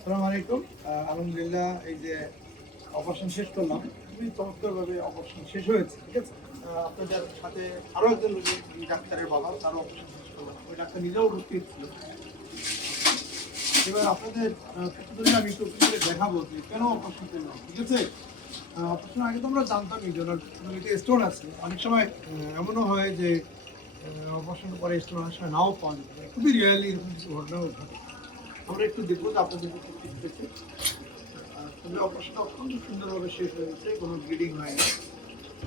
আসসালামু আলাইকুম। আলহামদুলিল্লাহ, এই যে অপারেশন শেষ করলাম, খুবই চমৎকারভাবে অপারেশন শেষ হয়েছে। ঠিক আছে, আপনাদের সাথে আরও একজন রোগী, ডাক্তারের বাবা, তারও অপারেশন শেষ করলাম। ওই ডাক্তার নিজেও উপস্থিত ছিল। এবার আপনাদের ক্ষেত্রে আমি একটু করে দেখাবো যে কেন অপারেশন করলাম। ঠিক আছে, অপারেশন আগে তো আমরা জানতামই যে ওনার স্টোন আছে। অনেক সময় এমনও হয় যে অপারেশনের পরে স্টোন অনেক সময় নাও পাওয়া যেতে পারে। খুবই রিয়ালি এরকম কিছু ঘটনাও ঘটে। আমরা একটু দেখবো যে আপনাদের কাছে ঠিক হয়েছে। তবে অপারেশনটা অত্যন্ত সুন্দরভাবে শেষ হয়েছে, কোনো ব্লিডিং হয়নি।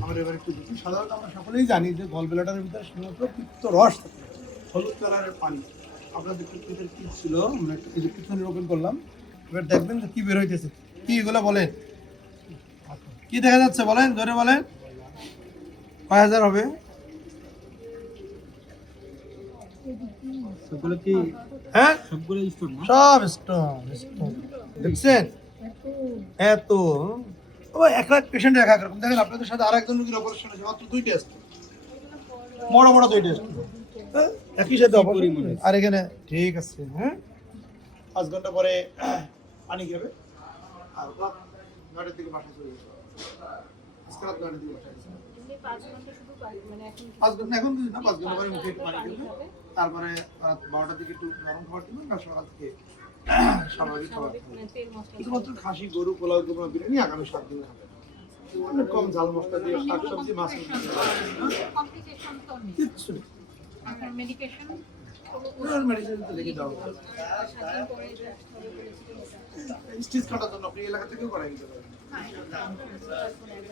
আমরা এবার একটু দেখি। সাধারণত আমরা সকলেই জানি যে গল ব্লাডারের ভিতরে শুধুমাত্র পিত্ত রস থাকে, হলুদ কালারের পানি। আপনাদের পিত্তের কি ছিল, আমরা একটু এই যে পিছনে ওপেন করলাম। এবার দেখবেন যে কি বের হইতেছে। কি এগুলো বলেন, কি দেখা যাচ্ছে বলেন, জোরে বলেন। কয় হাজার হবে? সবগুলো কি হ্যাঁ, সবগুলো স্টোন না? সব স্টোন স্টোন দেখছেন এত। ও এক এক পেশেন্ট এক এক রকম। দেখেন আপনাদের সাথে আর একজন রোগীর অপারেশন হয়েছে, মাত্র 2 টেস্ট, বড় বড় 2 টেস্ট, একই সাথে অপারেশন। আর এখানে ঠিক আছে। হ্যাঁ, 5 ঘন্টা পরে পানি খাবে আর রাত 9টার দিকে বাসায় চলে যাবে। আজকে রাত 9টার দিকে বাসায় যাবে। 5 ঘন্টা এখন না, 5 ঘন্টা পরে মুখে একটু পানি খাবে, তারপরে রাত 12টার দিকে একটু গরম খাবার দিবেন, আর সকাল থেকে স্বাভাবিক খাবার খাবেন। শুধুমাত্র খাসি, গরু, পোলাও, কুমড়া, বিরিয়ানি আগামী 7 দিন খাবেন। অনেক কম ঝাল মশলা দিয়ে, শাকসবজি, মাছ কিচ্ছু নেই। মেডিসিন তো লিখে দেওয়া হবে। স্টিচ কাটার জন্য আপনি এলাকা থেকেও করাই দিতে পারেন।